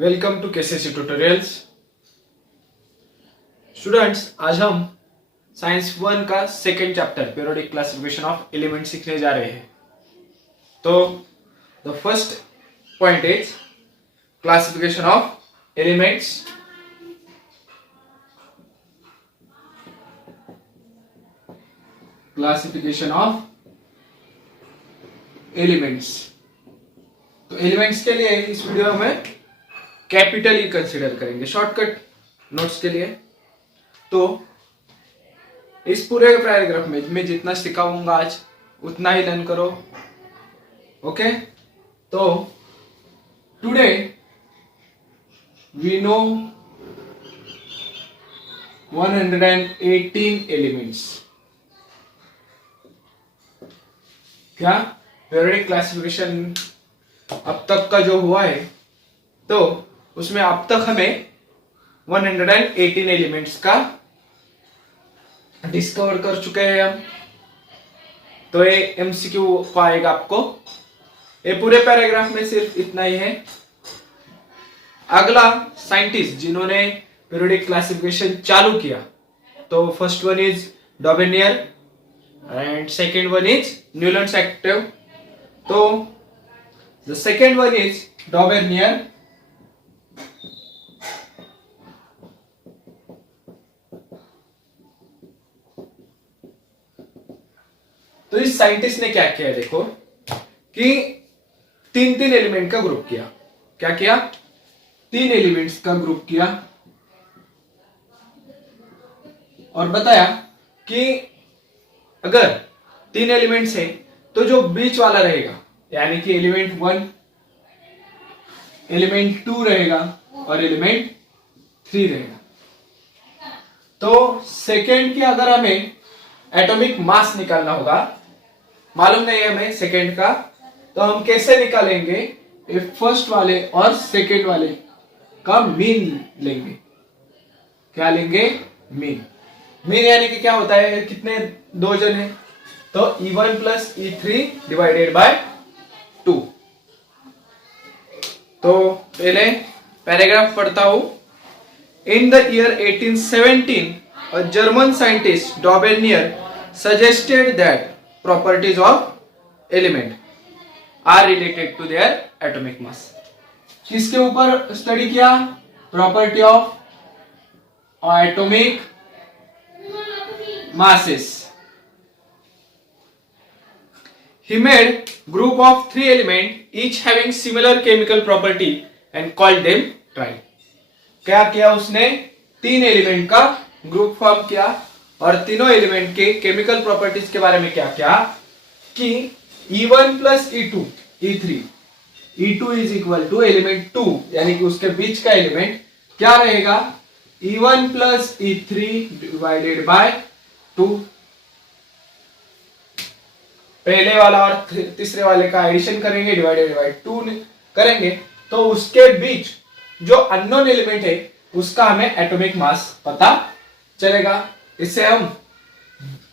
Welcome to KCC tutorials. Students, आज हम science 1 का second chapter periodic classification of element सीखने जा रहे हैं। तो the first point is classification of elements. Classification of elements. तो एलिमेंट्स के लिए इस वीडियो में कैपिटल ई कंसीडर करेंगे शॉर्टकट नोट्स के लिए। तो इस पूरे पैराग्राफ में मैं जितना सिखाऊंगा आज उतना ही लर्न करो। ओके, तो टुडे वी नो 118 एलिमेंट्स। क्या पीरियोडिक क्लासिफिकेशन अब तक का जो हुआ है, तो उसमें अब तक हमें 118 एलिमेंट्स का डिस्कवर कर चुके हैं हम। तो ये एमसीक्यू को आएगा आपको। ये पूरे पैराग्राफ में सिर्फ इतना ही है। अगला साइंटिस्ट जिन्होंने पीरियोडिक क्लासिफिकेशन चालू किया, तो first one is Dobereiner and second one is Newlands octave. तो the second one is Dobereiner. तो इस साइंटिस्ट ने क्या किया, देखो कि तीन तीन एलिमेंट का ग्रुप किया। क्या किया? तीन एलिमेंट्स का ग्रुप किया और बताया कि अगर तीन एलिमेंट्स हैं तो जो बीच वाला रहेगा, यानी कि एलिमेंट 1, एलिमेंट 2 रहेगा और एलिमेंट 3 रहेगा। तो सेकेंड की अगर हमें एटॉमिक मास निकालना होगा, मालूम नहीं है हमें सेकेंड का, तो हम कैसे निकालेंगे? फर्स्ट वाले और सेकेंड वाले का मीन लेंगे। क्या लेंगे? मीन। मीन यानी कि क्या होता है, कितने दो जन है, तो E1 plus E3 divided by 2। तो पहले पैराग्राफ पढ़ता हूं। In the year 1817 a German scientist Dobenier suggested that properties of element are related to their atomic mass। किसके ऊपर स्टडी किया? Property of atomic masses। He made group of 3 elements each having similar chemical property and called them triad। क्या किया उसने? तीन element का group form किया और तीनों एलिमेंट के केमिकल प्रॉपर्टीज के बारे में क्या किया कि E1 plus E2 E3, E2 is equal to element 2 यानी कि उसके बीच का एलिमेंट क्या रहेगा? E1 plus E3 divided by 2। पहले वाला और तीसरे वाले का एडिशन करेंगे, डिवाइडेड बाय 2 करेंगे, तो उसके बीच जो अननोन एलिमेंट है उसका हमें एटॉमिक मास पता चलेगा। इससे हम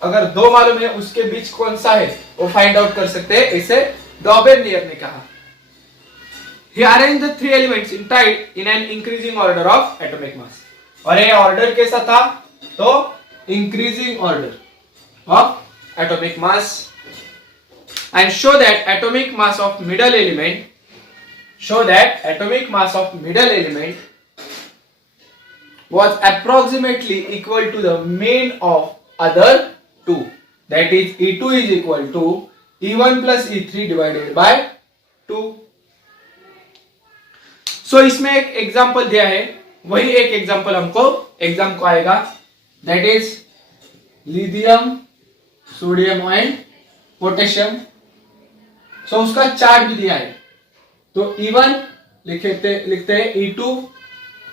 अगर दो मालूम है उसके बीच कौन सा है वो फाइंड आउट कर सकते हैं। इसे डॉबेनियर ने कहा। He arranged the 3 elements in triad in an increasing order of atomic mass। और ये ऑर्डर कैसा था? तो increasing order of atomic mass. And show that atomic mass of middle element was approximately equal to the mean of other two, that is E2 is equal to E1 plus E3 divided by 2। So इसमें एक example दिया है, वही एक example हमको exam को आएगा, that is lithium, sodium and potassium. So उसका चार्ट भी दिया है। तो E1 लिखते हैं, E2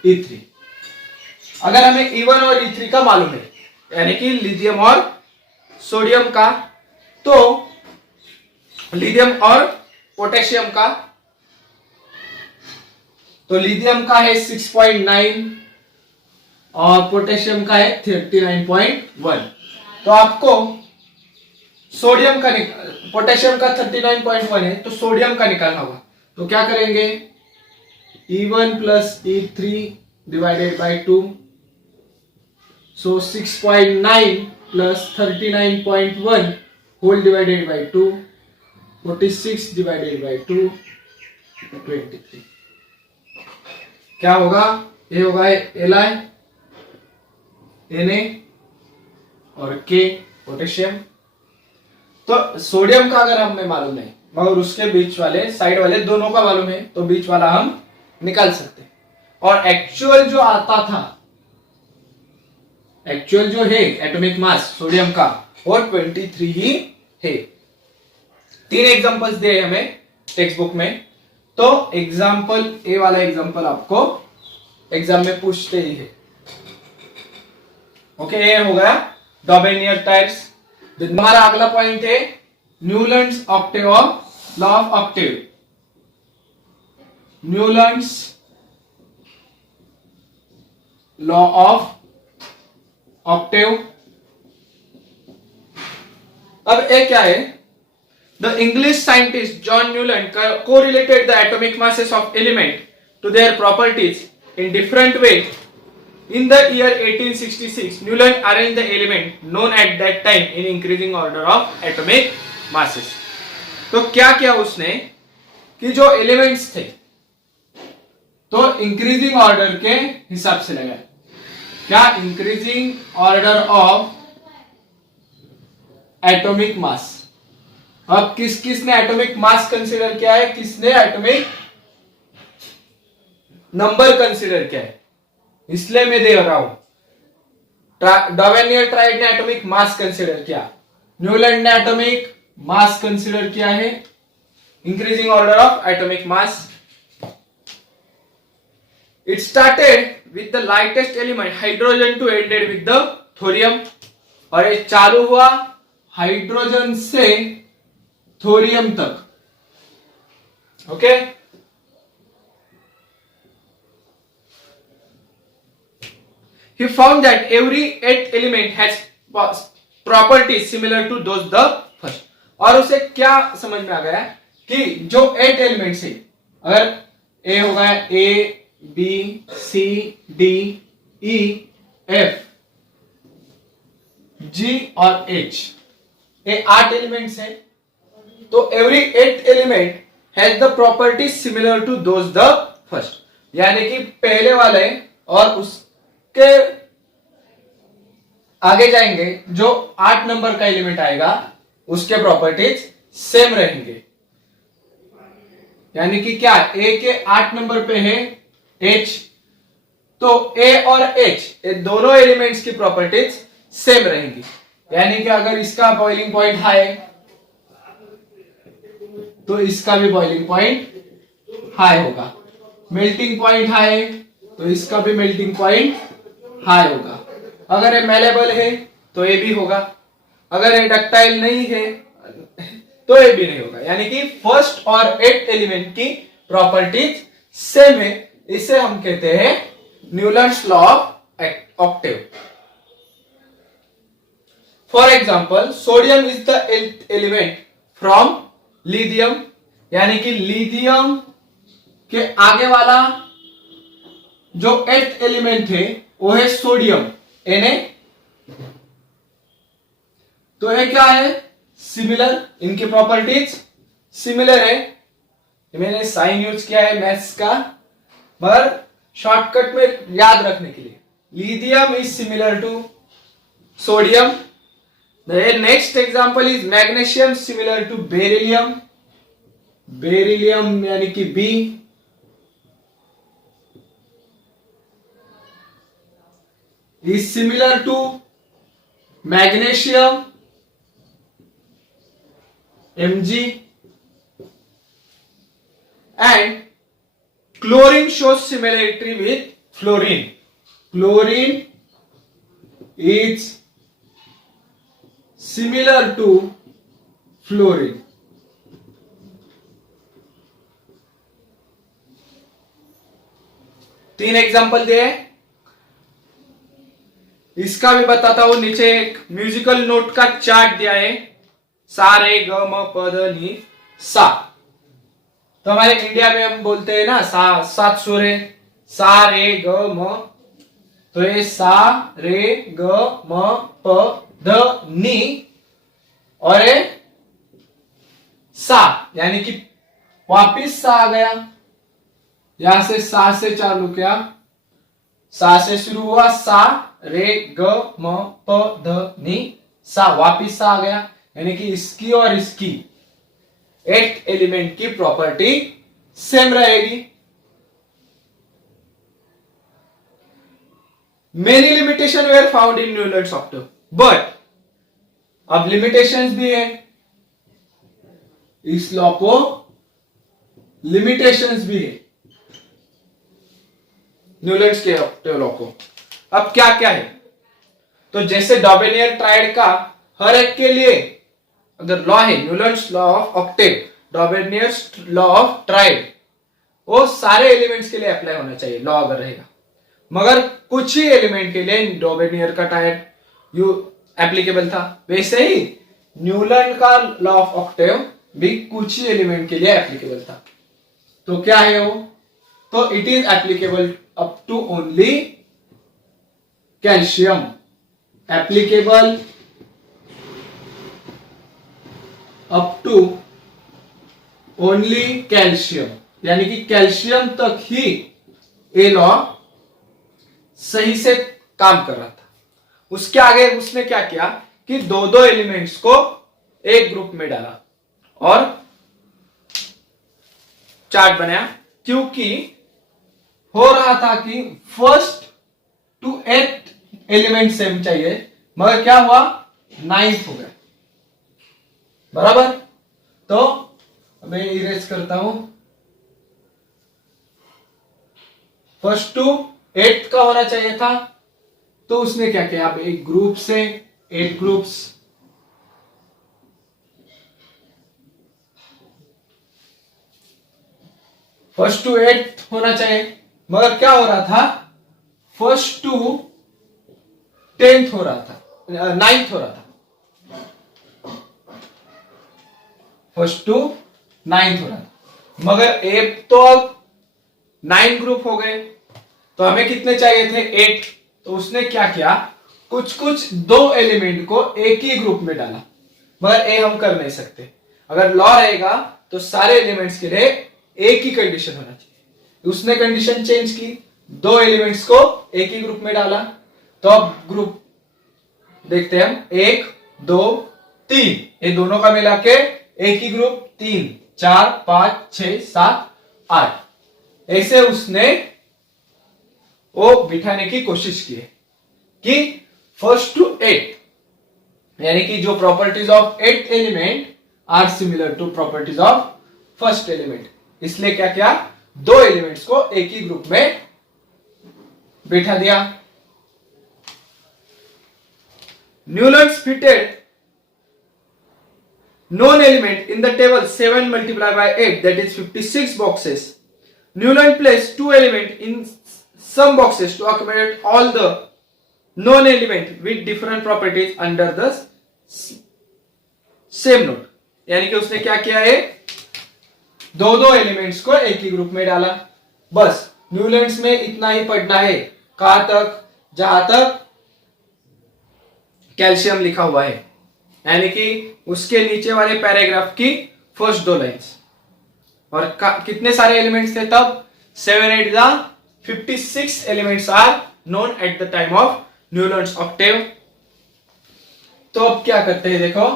E3। अगर हमें E1 और E3 का मालूम है, यानी कि लिथियम और सोडियम का, तो लिथियम और पोटेशियम का, तो लिथियम का है 6.9 और पोटेशियम का है 39.1। तो आपको सोडियम का पोटेशियम का 39.1 है, तो सोडियम का निकालना होगा। तो क्या करेंगे? E1 plus E3 divided by 2. So 6.9 plus 39.1 whole divided by 2. 46 divided by 2. 23. क्या होगा? ये होगा Li, Na और K पोटेशियम। तो सोडियम का अगर हमें मालूम नहीं मगर उसके बीच वाले साइड वाले दोनों का मालूम है तो बीच वाला हम निकाल सकते। और एक्चुअल जो आता था, एक्चुअल जो है एटॉमिक मास सोडियम का वो 23 ही है। 3 एग्जांपल्स दिए हमें टेक्स्ट बुक में, तो एग्जांपल ए वाला एग्जांपल आपको एग्जाम में पूछते ही है। ओके, ये हो गया डॉबेनियर टाइप्स। हमारा अगला पॉइंट है Newlands octave of law of octave. Newlands law of octave. अब ये क्या है? The English scientist John Newland correlated the atomic masses of element to their properties in different ways. In the year 1866, Newland arranged the element known at that time in increasing order of atomic masses. तो क्या किया उसने कि जो elements थे तो increasing order के हिसाब से लगाए। क्या? इंक्रीजिंग ऑर्डर ऑफ एटॉमिक मास। अब किसने एटॉमिक मास कंसीडर किया है, किसने एटॉमिक नंबर कंसीडर किया है, इसलिए मैं दे रहा हूं। डॉवेनियर ट्राइड ने एटॉमिक मास कंसीडर किया, न्यूलैंड ने एटॉमिक मास कंसीडर किया है, increasing order of atomic mass. It started with the lightest element hydrogen to ended with the thorium. और ये चालू हुआ हाइड्रोजन से थोरियम तक। Okay, he found that every 8 element has properties similar to those the first। और उसे क्या समझ में आ गया कि जो 8 एलिमेंट्स है, अगर A होगा A B C D E F G और H, ये 8 एलिमेंट्स है, तो every 8 element has the property similar to those the first. यानी कि पहले वाले और उसके आगे जाएंगे जो 8 नंबर का एलिमेंट आएगा उसके प्रॉपर्टीज सेम रहेंगे। यानी कि क्या? ए के 8 नंबर पे है H, तो A और H ये दोनों एलिमेंट्स की प्रॉपर्टीज सेम रहेंगी। यानी कि अगर इसका बॉइलिंग पॉइंट हाई तो इसका भी बॉइलिंग पॉइंट हाई होगा, मेल्टिंग पॉइंट हाई तो इसका भी मेल्टिंग पॉइंट हाई होगा। अगर ये मेलेबल है तो ये भी होगा, अगर ये डक्टाइल नहीं है तो ये भी नहीं होगा। यानी कि फर्स्ट और 8 एलिमेंट की प्रॉपर्टीज सेम है, इसे हम कहते हैं Newlands law of Octave. For example, sodium is the element from lithium. यानी कि लिथियम के आगे वाला जो 8th एलिमेंट है वो है सोडियम Na। तो ये क्या है? सिमिलर, इनकी प्रॉपर्टीज सिमिलर है। मैंने साइन यूज किया है मैथ्स का, मगर शॉर्टकट में याद रखने के लिए। Lithium is similar to sodium. The next example is magnesium similar to beryllium। Beryllium यानी कि B is similar to magnesium Mg, and chlorine shows similarity with fluorine। Chlorine is similar to fluorine। तीन example दिए, इसका भी बताता हूं। नीचे एक म्यूजिकल नोट का चार्ट दिया है, सा रे ग म प ध नि सा। तो हमारे इंडिया में हम बोलते हैं ना सात सुर है, सा रे ग म, तो ये सा रे ग म प ध नी, और ये सा, यानी कि वापिस सा आ गया, यहां से सा से चालू किया, सा से शुरू हुआ, सा रे ग म प ध नी, सा, वापिस सा आ गया, यानी कि इसकी और इसकी 8 एलिमेंट की प्रॉपर्टी सेम रहेगी। Many limitation were found in Newlands Octave, but अब लिमिटेशंस भी है, इस लॉ को लिमिटेशंस भी है न्यूलैंड्स के ऑक्टेव लॉ को। अब क्या क्या है, तो जैसे डॉबेनियर ट्राइड का हर एक के लिए अगर लॉ है, Newlands law of octave, Dobereiner's law of triad, वो सारे एलिमेंट्स के लिए अप्लाई होना चाहिए लॉ अगर रहेगा, मगर कुछ ही एलिमेंट के लिए डॉबेनियर का ट्राइड यू एप्लीकेबल था, वैसे ही न्यूलैंड का लॉ ऑफ ऑक्टेव भी कुछ ही एलिमेंट के लिए एप्लीकेबल था। तो क्या है वो, तो it is applicable up to only calcium, applicable up to only calcium, यानी कि कैल्शियम तक ही ये लॉ सही से काम कर रहा था। उसके आगे उसने क्या किया कि दो दो एलिमेंट्स को एक ग्रुप में डाला और चार्ट बनाया, क्योंकि हो रहा था कि फर्स्ट टू 8 एलिमेंट सेम चाहिए, मगर क्या हुआ, 9th हो गया, बराबर। तो मैं इरेज करता हूं, फर्स्ट टू 8 का होना चाहिए था, तो उसने क्या किया, अब एक ग्रुप से 8 ग्रुप्स, फर्स्ट टू 8 होना चाहिए, मगर क्या हो रहा था, फर्स्ट टू 10th हो रहा था, 9th हो रहा था, फर्स्ट टू 9th हो रहा था, मगर एक तो अब 9 ग्रुप हो गए, तो हमें कितने चाहिए थे, 8। तो उसने क्या किया, कुछ कुछ दो एलिमेंट को एक ही ग्रुप में डाला, मगर ये हम कर नहीं सकते, अगर लॉ रहेगा तो सारे एलिमेंट्स के लिए एक ही कंडीशन होना चाहिए। उसने कंडीशन चेंज की, दो एलिमेंट्स को एक ही ग्रुप में डाला, तो अब ग्रुप देखते हैं हम, 1 2 3, ये दोनों का मिला के एक ही ग्रुप, 3 4 5 6 7 8, ऐसे उसने वो बिठाने की कोशिश की है कि फर्स्ट टू 8, यानी कि जो properties of 8th element are similar to properties of first element, इसलिए क्या किया, दो एलिमेंट्स को एक ही ग्रुप में बिठा दिया। Newlands fitted known element in the table 7 multiplied by 8, that is 56 boxes. Newland placed two elements in some boxes to accommodate all the known element with different properties under the same node. यानी कि उसने क्या किया है, दो दो elements को एक ही ग्रुप में डाला। बस न्यूलैंड्स में इतना ही पढ़ना है, कहां तक, जहां तक कैल्शियम लिखा हुआ है, यानी कि उसके नीचे वाले पैराग्राफ की फर्स्ट दो लाइंस। और कितने सारे एलिमेंट्स थे तब, 7 8 जा 56 elements are known at the time of Newlands octave. तो अब क्या करते हैं, देखो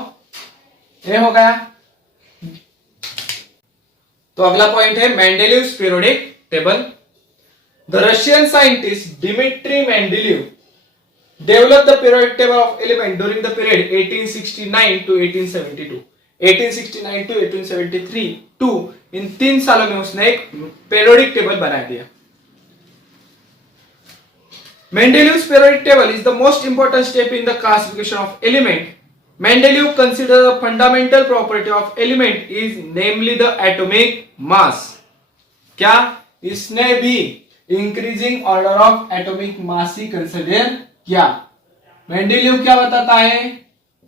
ये हो गया। तो अगला पॉइंट है Mendeleev's periodic table. The Russian scientist Dmitri Mendeleev developed the periodic table of element during the period 1869 to 1872, 1869 to 1873 to इन 3 सालों में उसने एक periodic टेबल बना दिया। Mendeleev's periodic table is the most important step in the classification of element. Mendeleev considers the fundamental property of element is namely the atomic mass. क्या इसने भी increasing order of atomic mass he consider क्या। Mendeleev क्या बताता है,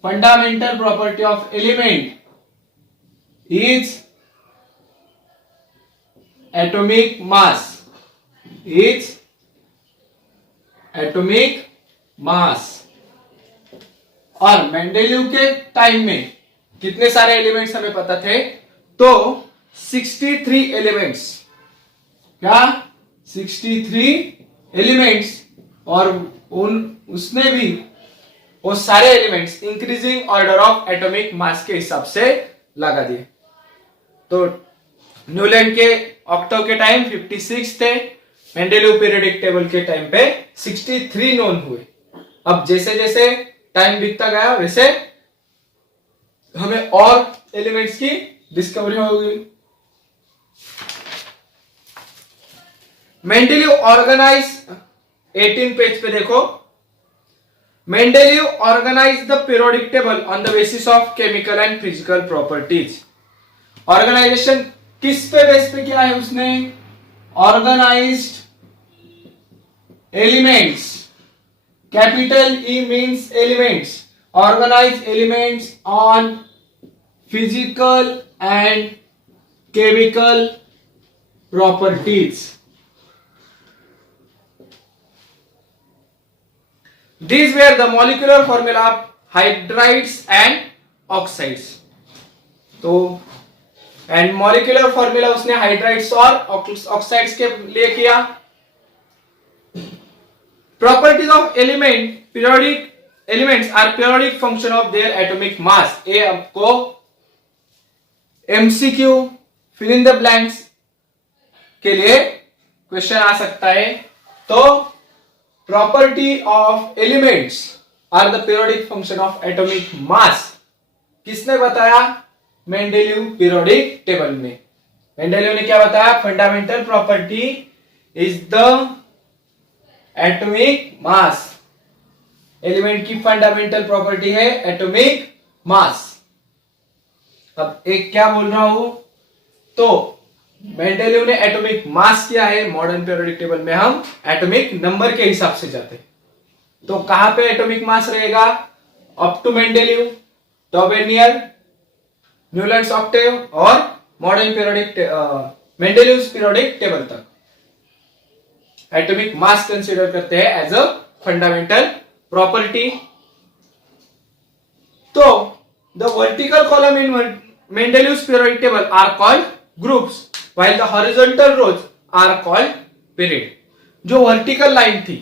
fundamental property of element is atomic mass is atomic मास। और Mendeleev के time में कितने सारे एलिमेंट्स हमें पता थे, तो 63 एलिमेंट्स, क्या 63 एलिमेंट्स, और उसने भी वो सारे elements increasing order of atomic मास के हिसाब से लगा दिए। तो न्यूलैंड के ऑक्टेव के टाइम 56 थे, मेंडेलीव पीरियोडिक टेबल के टाइम पे 63 नोन हुए। अब जैसे जैसे टाइम बीतता गया वैसे हमें और एलिमेंट्स की डिस्कवरी होगी। मेंडेलीव ऑर्गेनाइज 18 पेज पे देखो, Mendeleev organize the periodic table on the basis of chemical and physical properties. Organization किस पे बेस पे किया है उसने, organized elements, capital E means elements, organize elements on physical and chemical properties. These were the molecular formula of hydrides and oxides. तो and molecular formula उसने hydrides और oxides के लिए किया। Properties of element, periodic elements are periodic function of their atomic mass. ये आपको MCQ fill in the blanks के लिए क्वेश्चन आ सकता है। तो property of elements are the periodic function of atomic mass किसने बताया, मेंडेलीव पीरियोडिक टेबल में। मेंडेलीव ने क्या बताया, fundamental property is the atomic mass. Element की फंडामेंटल प्रॉपर्टी है एटॉमिक मास। अब एक क्या बोल रहा हूं, तो मेंडेलीव ने एटॉमिक मास किया है, मॉडर्न पीरियोडिक टेबल में हम एटॉमिक नंबर के हिसाब से जाते हैं। तो कहां पे एटॉमिक मास रहेगा, up to Mendeleev, Dobereiner, Newlands octave और modern periodic Mendeleev periodic table तक एटॉमिक मास कंसीडर करते हैं एज अ फंडामेंटल प्रॉपर्टी। तो the vertical column in Mendeleev periodic table are called groups while the horizontal rows are called period। जो vertical line थी,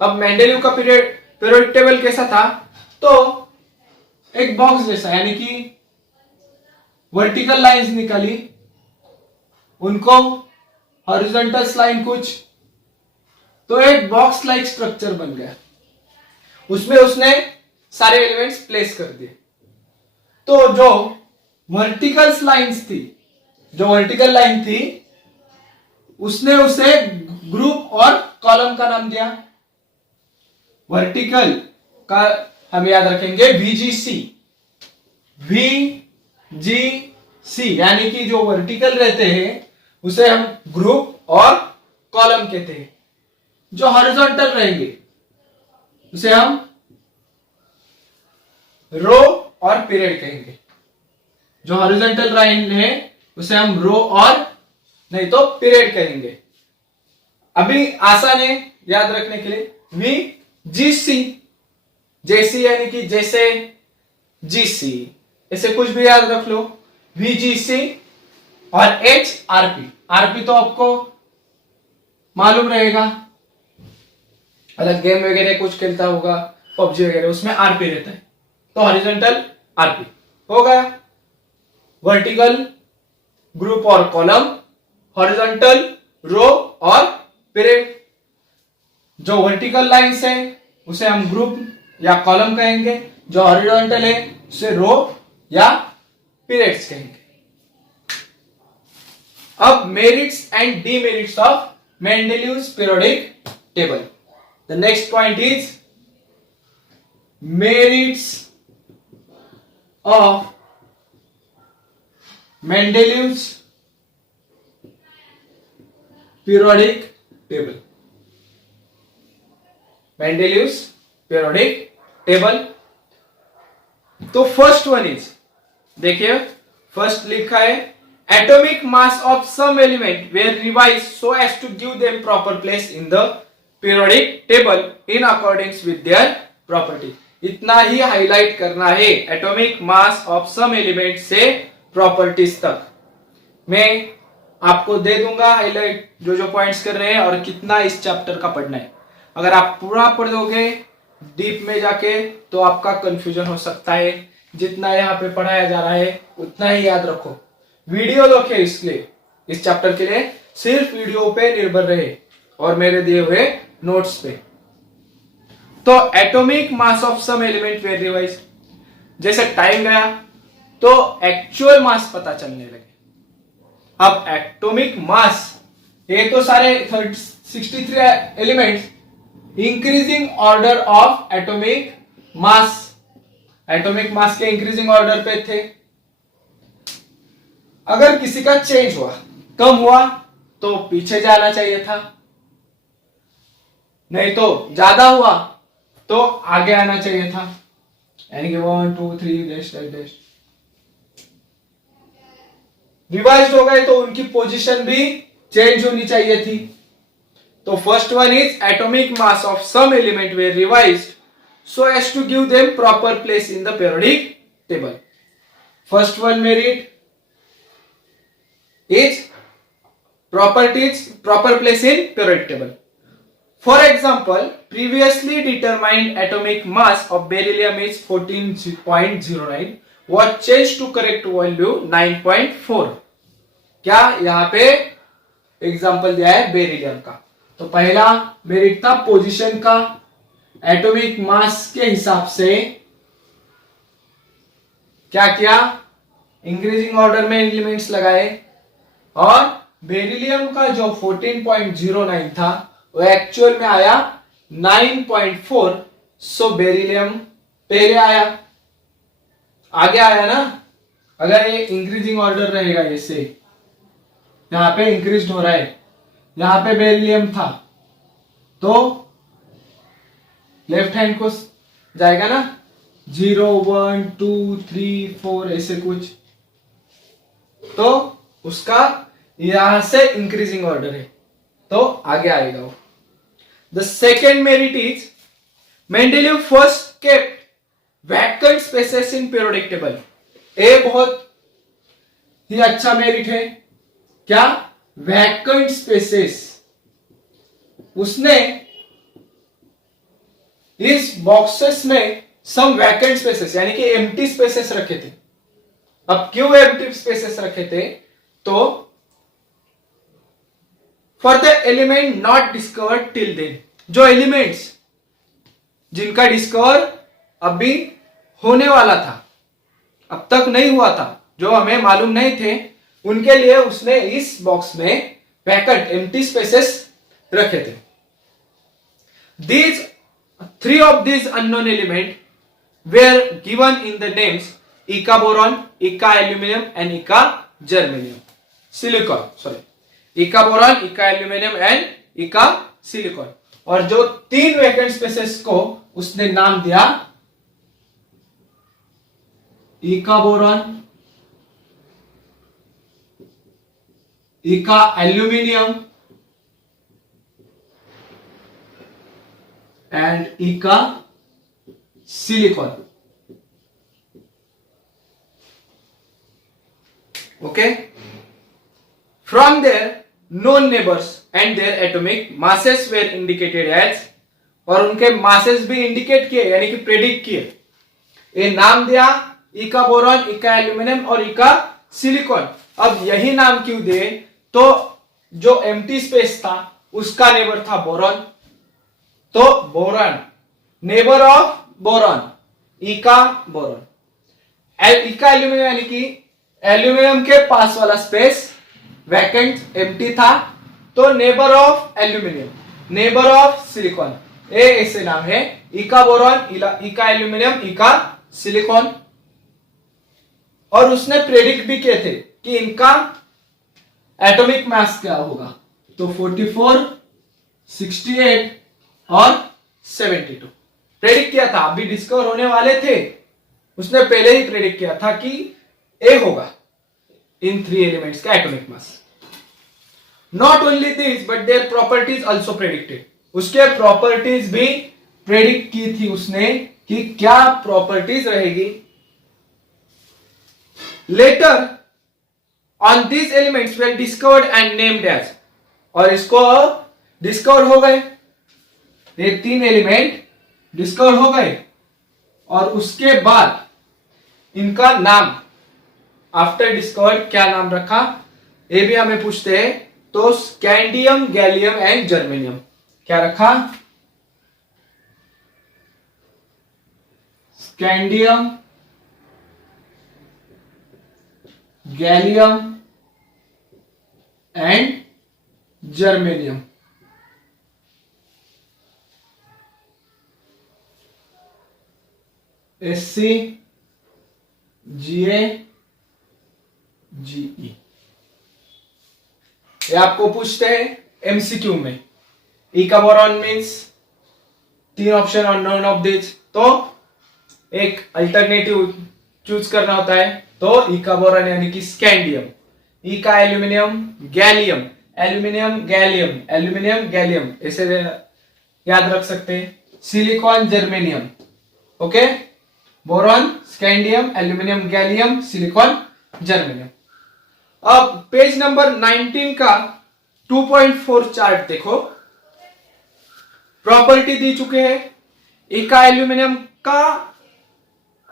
अब Mendeleev का periodic table कैसा था, तो एक बॉक्स जैसा, यानी कि वर्टिकल लाइंस निकाली, उनको हॉरिजॉन्टल लाइन कुछ, तो एक बॉक्स लाइक स्ट्रक्चर बन गया। उसमें उसने सारे एलिमेंट्स प्लेस कर दिए। तो जो वर्टिकल लाइंस थी, जो वर्टिकल लाइन थी, उसने उसे ग्रुप और कॉलम का नाम दिया। वर्टिकल का हम याद रखेंगे वीजीसी, वीजीसी यानी कि जो वर्टिकल रहते हैं उसे हम ग्रुप और कॉलम कहते हैं। जो हॉरिजॉन्टल रहेंगे उसे हम रो और पीरियड कहेंगे। जो हॉरिजॉन्टल लाइन है उसे हम रो और नहीं तो पीरियड कहेंगे। अभी आसान है याद रखने के लिए, वी जी सी, जैसी यानी कि जैसे, जीसी ऐसे कुछ भी याद रख लो, वी जी सी। और एच आरपी, आरपी तो आपको मालूम रहेगा, अलग गेम वगैरह कुछ खेलता होगा, पबजी वगैरह, उसमें आरपी रहता है। तो हॉरिजॉन्टल आरपी हो गया, वर्टिकल ग्रुप और कॉलम, हॉरिजॉन्टल रो और पीरियड। जो वर्टिकल लाइंस है उसे हम ग्रुप या कॉलम कहेंगे, जो हॉरिजॉन्टल है उसे रो या पीरियड्स कहेंगे। अब merits and demerits of Mendeleev's periodic table. The next point is merits of Mendeleev's periodic table। Mendeleev's periodic table। तो फर्स्ट वन इज, देखिए फर्स्ट लिखा है atomic mass of some element were revised so as to give them proper place in the periodic table in accordance with their property. इतना ही highlight करना है atomic mass of some element से properties तक। मैं आपको दे दूंगा हाईलाइट जो जो पॉइंट्स कर रहे हैं और कितना इस चैप्टर का पढ़ना है। अगर आप पूरा पढ़ दोगे डीप में जाके तो आपका कंफ्यूजन हो सकता है। जितना यहाँ पे पढ़ाया जा रहा है उतना ही याद रखो। वीडियो देखो, इसलिए इस चैप्टर के लिए सिर्फ वीडियो पे निर्भर रहे और मेरे दिए हुए नोट्स पे। तो atomic mass of some element were revise, जैसे टाइम गया तो एक्चुअल मास पता चलने लगे। अब एटॉमिक मास, ये तो सारे 63 elements, increasing order of atomic mass, atomic mass के इंक्रीजिंग ऑर्डर पे थे। अगर किसी का चेंज हुआ, कम हुआ तो पीछे जाना चाहिए था, नहीं तो ज्यादा हुआ तो आगे आना चाहिए था, यानी कि 1 2 3 डैश डैश। रिवाइज्ड हो गए तो उनकी पोजीशन भी चेंज होनी चाहिए थी। तो first one is atomic mass of some element were revised so as to give them proper place in the periodic table. First one merit is proper place in periodic table. For example, previously determined atomic mass of beryllium is 14.09 was changed to correct value 9.4. क्या यहाँ पे example दिया है beryllium का। तो पहला merit था position का, एटॉमिक मास के हिसाब से क्या किया, इंक्रीजिंग ऑर्डर में एलिमेंट्स लगाए और बेरिलियम का जो 14.09 था वो एक्चुअल में आया 9.4। सो बेरिलियम पहले आया, आगे आया ना। अगर ये इंक्रीजिंग ऑर्डर रहेगा, जैसे यहां पे इंक्रीज हो रहा है, यहां पे बेरिलियम था तो लेफ्ट हैंड को जाएगा ना, 0 1 2 3 4 ऐसे कुछ, तो उसका यहां से इंक्रीजिंग ऑर्डर है तो आगे आएगा वो। The second merit is Mendeleev first kept vacant spaces in periodic table. ये बहुत ही अच्छा मेरिट है। क्या? वैकेंट स्पेसेस, उसने इस बॉक्सेस में सम वैकेंट स्पेसेस यानी कि एम्प्टी स्पेसेस रखे थे। अब क्यों एम्प्टी स्पेसेस रखे थे? तो for the element not discovered till then, जो एलिमेंट्स जिनका डिस्कवर अभी होने वाला था, अब तक नहीं हुआ था, जो हमें मालूम नहीं थे, उनके लिए उसने इस बॉक्स में वैकेंट एम्प्टी स्पेसेस रखे थे। Three of these unknown elements were given in the names Eka boron, Eka aluminum and Eka germanium. Silicon, sorry. Eka boron, Eka aluminum and Eka silicon. और जो तीन वैकेंट स्पेसेस को उसने नाम दिया Eka boron, Eka aluminum and Eka silicon. Okay, from their known neighbors and their atomic masses were indicated as, और उनके masses भी indicate किए यानी कि predict किए। ये नाम दिया Eka boron, Eka aluminum और Eka silicon। अब यही नाम क्यों दे? तो जो empty space था उसका नेबर था बोरॉन, तो बोरॉन नेबर ऑफ बोरॉन इका बोरॉन। इका एल्यूमिनियम यानी कि एल्यूमिनियम के पास वाला स्पेस वैकेंट एम्प्टी था, तो neighbour of aluminium, neighbour of silicon, ये ऐसे नाम है इका बोरॉन, इका एल्यूमिनियम, इका सिलिकॉन। और उसने प्रेडिक्ट भी किए थे कि इनका एटॉमिक मास क्या होगा, तो 44, 68 और 72 प्रेडिक्ट किया था। अभी डिस्कवर होने वाले थे, उसने पहले ही प्रेडिक्ट किया था कि ए होगा, इन 3 एलिमेंट्स का atomic mass. Not only this but their properties also predicted, उसके प्रॉपर्टीज भी प्रेडिक्ट की थी उसने कि क्या प्रॉपर्टीज रहेगी। Later on this elements were discovered and named as, और इसको डिस्कवर हो गए, ये 3 एलिमेंट डिस्कवर हो गए और उसके बाद इनका नाम आफ्टर डिस्कवर क्या नाम रखा ये भी हमें पूछते हैं। तो स्कैंडियम, गैलियम एंड जर्मेनियम क्या रखा, scandium, gallium and germanium. SC GA GE, ये आपको पूछते हैं एमसीक्यू में। ई का बोरॉन मीन्स 3 ऑप्शन और नॉन ऑफ दिस, तो एक अल्टरनेटिव चूज करना होता है। तो ई का बोरॉन यानी कि स्कैंडियम, ई का aluminium gallium, aluminium gallium, aluminium gallium ऐसे याद रख सकते हैं। Silicon germanium, okay, boron scandium, aluminium gallium, silicon germanium. अब पेज नंबर 19 का 2.4 चार्ट देखो, प्रॉपर्टी दी चुके हैं ई का एल्यूमिनियम का,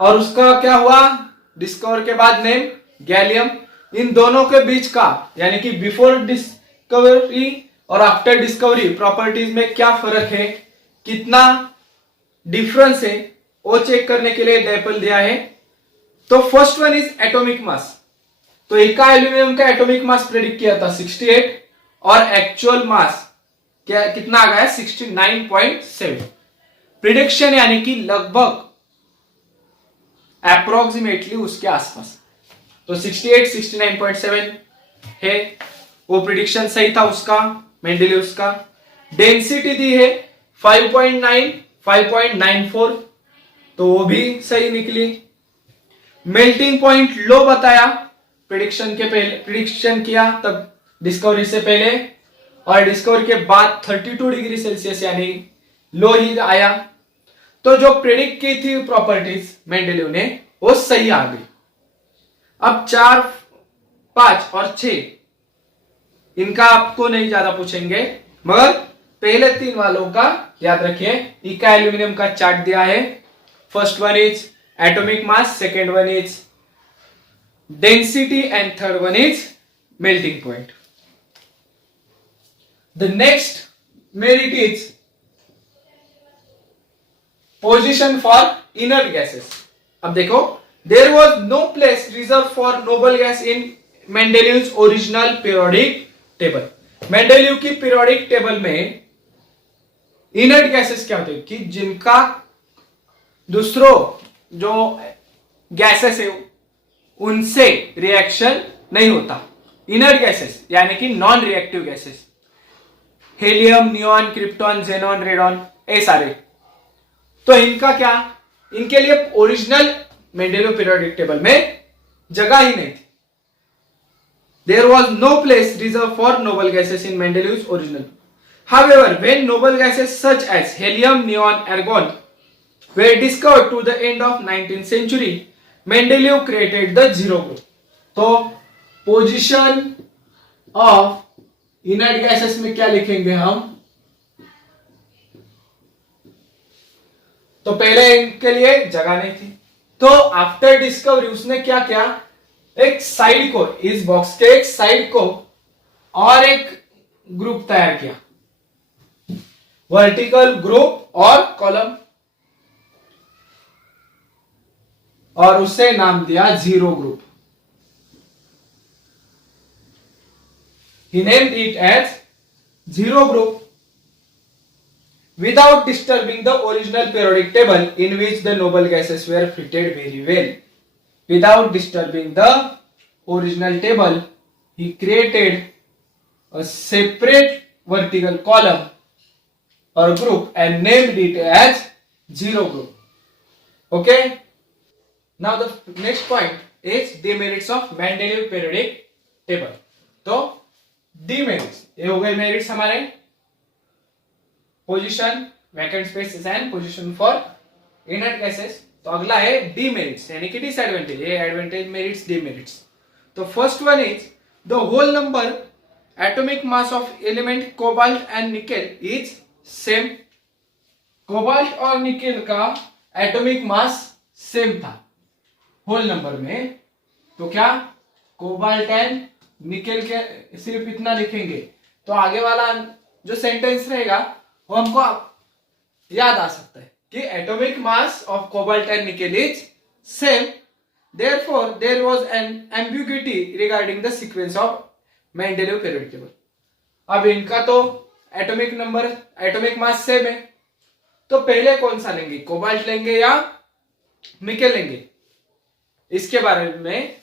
और उसका क्या हुआ डिस्कवर के बाद नेम गैलियम। इन दोनों के बीच का यानी कि बिफोर डिस्कवरी और आफ्टर डिस्कवरी प्रॉपर्टीज में क्या फर्क है, कितना डिफरेंस है, वो चेक करने के लिए डेपल दिया है। तो फर्स्ट वन इज एटॉमिक मास। तो ई का एल्यूमिनियम का एटॉमिक मास प्रेडिक्ट किया था 68 और एक्चुअल मास क्या कितना आ गया 69.7। प्रिडिक्शन यानी कि लगभग अप्रोक्सीमेटली उसके आसपास, तो 68 69.7 है, वो प्रिडिक्शन सही था उसका, मेंडेलियस का। डेंसिटी दी है 5.9 5.94, तो वो भी सही निकली। मेल्टिंग पॉइंट लो बताया प्रिडिक्शन के पहले, प्रिडिक्शन किया तब डिस्कवरी से पहले, और डिस्कवरी के बाद 32 डिग्री सेल्सियस यानी लो ही आया। तो जो प्रेडिक्ट की थी प्रॉपर्टीज मेंडेलिव ने वो सही आ गई। अब 4, 5 और 6 इनका आपको नहीं ज्यादा पूछेंगे, मगर पहले 3 वालों का याद रखिए। ई का एल्यूमिनियम का चार्ट दिया है। First one is atomic mass, second one is density and third one is melting point. The next merit is position for inert gases. अब देखो, there was no place reserve for noble gas in Mendeleev's original periodic table. Mendeleev की periodic table में inert gases क्या होते हैं कि जिनका दूसरों जो गैसेस है उनसे रिएक्शन नहीं होता। इनर्ट गैसेस यानी कि non reactive gases, helium, neon, krypton, xenon, radon, ये सारे। तो इनका क्या, इनके लिए ओरिजिनल मेंडेलिव पीरियोडिक टेबल में जगह ही नहीं थी। There was no place reserve for noble gases in Mendeleev's original. However, when noble gases such as helium, neon, argon were discovered to the end of 19th century, Mendeleev created the zero group. तो position of inert gases में क्या लिखेंगे हम, तो पहले इनके लिए जगह नहीं थी। तो आफ्टर डिस्कवरी उसने क्या किया, एक साइड को, इस बॉक्स के एक साइड को और एक ग्रुप तैयार किया, वर्टिकल ग्रुप और कॉलम, और उसे नाम दिया zero group. He named it as zero group without disturbing the original periodic table in which the noble gases were fitted very well. Without disturbing the original table, he created a separate vertical column or group and named it as zero group. Okay? Now the next point, is demerits of Mendeleev periodic table. तो demerits ये हो गए merits हमारे, position, vacant spaces and position for inert gases. तो अगला है demerits यानी कि डिसएडवांटेज, ये एडवांटेज, मेरिट्स, डीमेरिट्स। तो first one is the whole number atomic mass of element cobalt and nickel is same. Cobalt और निकेल का एटॉमिक मास सेम था होल नंबर में। तो क्या कोबाल्ट एंड निकेल के सिर्फ इतना लिखेंगे तो आगे वाला जो सेंटेंस रहेगा वो हमको याद आ सकता है कि atomic mass of cobalt and nickel is same, therefore there was an ambiguity regarding the sequence of Mendeleev periodic table. अब इनका तो atomic number, atomic mass same है, तो पहले कौन सा लेंगे, कोबाल्ट लेंगे या निकेल लेंगे, इसके बारे में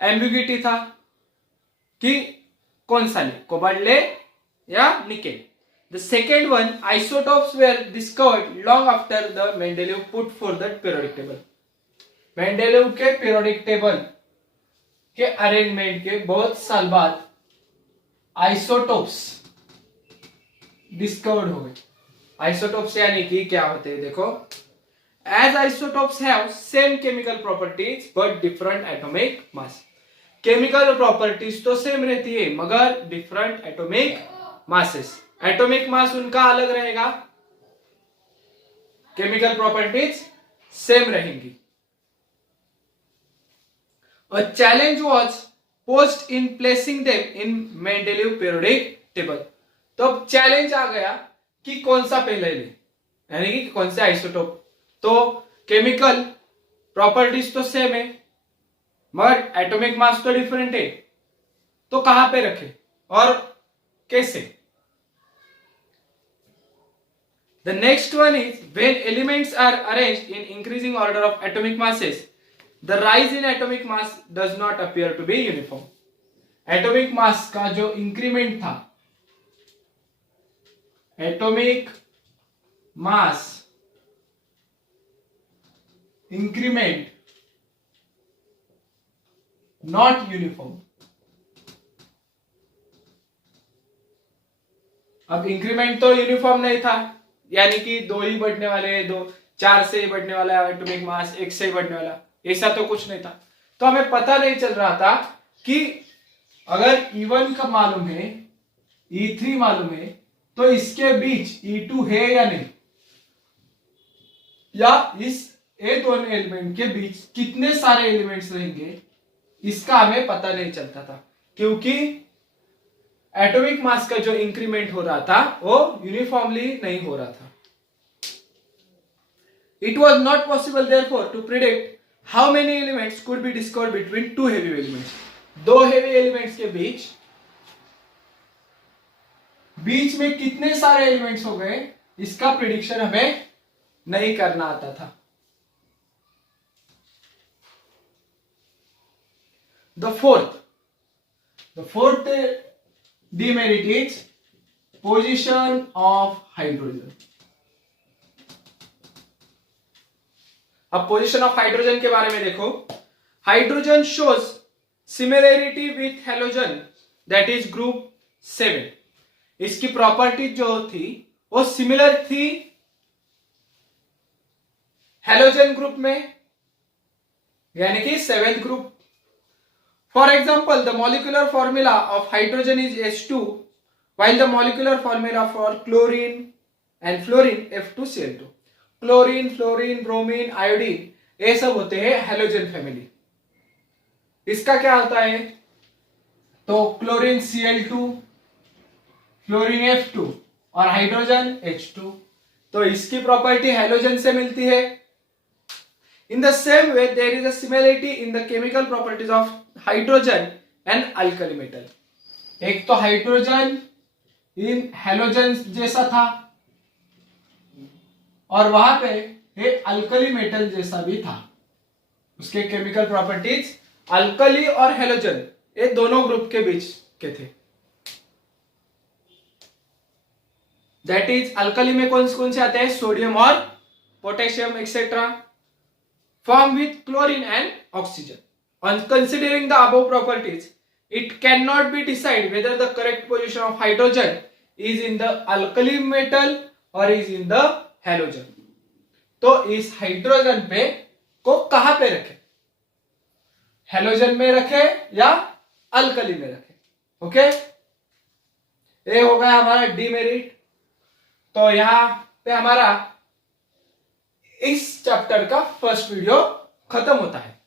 एम्बिग्युइटी था कि कौन सा ले, कोबाल्ट ले या nickel. The second one, isotopes were discovered long after the Mendeleev put for the periodic table. Mendeleev के पीरियोडिक टेबल के अरेंजमेंट के बहुत साल बाद आइसोटोप्स डिस्कवर्ड हो गए। आइसोटोप्स यानी कि क्या होते हैं, देखो, as isotopes have same chemical properties but different atomic mass. Chemical properties तो सेम रहती है मगर different atomic masses, atomic mass उनका अलग रहेगा, केमिकल प्रॉपर्टीज सेम रहेंगी। A challenge was posed in placing them in Mendeleev periodic table। तो अब चैलेंज आ गया कि कौन सा पहले ले, यानी कि कौन से आइसोटोप। तो केमिकल प्रॉपर्टीज तो सेम है मगर एटॉमिक मास तो डिफरेंट है, तो कहां पे रखे और कैसे। The next one is when elements are arranged in increasing order of atomic masses, the rise in atomic mass does not appear to be uniform। Atomic mass का जो इंक्रीमेंट था, atomic mass increment not uniform. अब increment तो uniform नहीं था, यानी कि 2 ही बढ़ने वाले, 4 से ही बढ़ने वाला एटॉमिक मास, 1 से ही बढ़ने वाला, ऐसा तो कुछ नहीं था। तो हमें पता नहीं चल रहा था कि अगर E1 का मालूम है, E3 मालूम है, तो इसके बीच E2 है या नहीं, या इस ये दोनों एलिमेंट के बीच कितने सारे एलिमेंट्स रहेंगे, इसका हमें पता नहीं चलता था, क्योंकि एटॉमिक मास का जो इंक्रीमेंट हो रहा था वो यूनिफॉर्मली नहीं हो रहा था। It was not possible therefore to predict how many elements could be discovered between two heavy elements। 2 heavy elements के बीच में कितने सारे एलिमेंट्स हो गए, इसका प्रिडिक्शन हमें नहीं करना आता था। The fourth demerit is position of hydrogen। अब पोजीशन ऑफ हाइड्रोजन के बारे में देखो, hydrogen shows similarity with halogen that is group 7। इसकी प्रॉपर्टी जो थी वो सिमिलर थी हेलोजन ग्रुप में, यानी कि 7th group. For example, the molecular formula of hydrogen is H2 while the molecular formula for chlorine and fluorine F2Cl2। Chlorine, fluorine, bromine, iodine ये सब होते हैं हेलोजन फैमिली। इसका क्या होता है, तो क्लोरीन Cl2, फ्लोरीन F2 और हाइड्रोजन H2, तो इसकी प्रॉपर्टी हेलोजन से मिलती है। In the same way there is a similarity in the chemical properties of hydrogen and alkali metal. एक तो हाइड्रोजन इन हेलोजन जैसा था और वहां पे ये अल्कली मेटल जैसा भी था, उसके केमिकल प्रॉपर्टीज अल्कली और हेलोजन ये दोनों ग्रुप के बीच के थे। दैट इज अल्कली में कौन कौन से आते हैं, सोडियम और potassium etcetera, formed with chlorine and oxygen. On considering the above properties, it cannot be decided whether the correct position of hydrogen is in the alkali metal or is in the halogen. तो इस hydrogen पे को कहां पे रखें, halogen में रखे या अल्कली में रखे. ओके, ये हो गया हमारा डीमेरिट. तो यहां पे हमारा इस चैप्टर का फर्स्ट वीडियो खत्म होता है.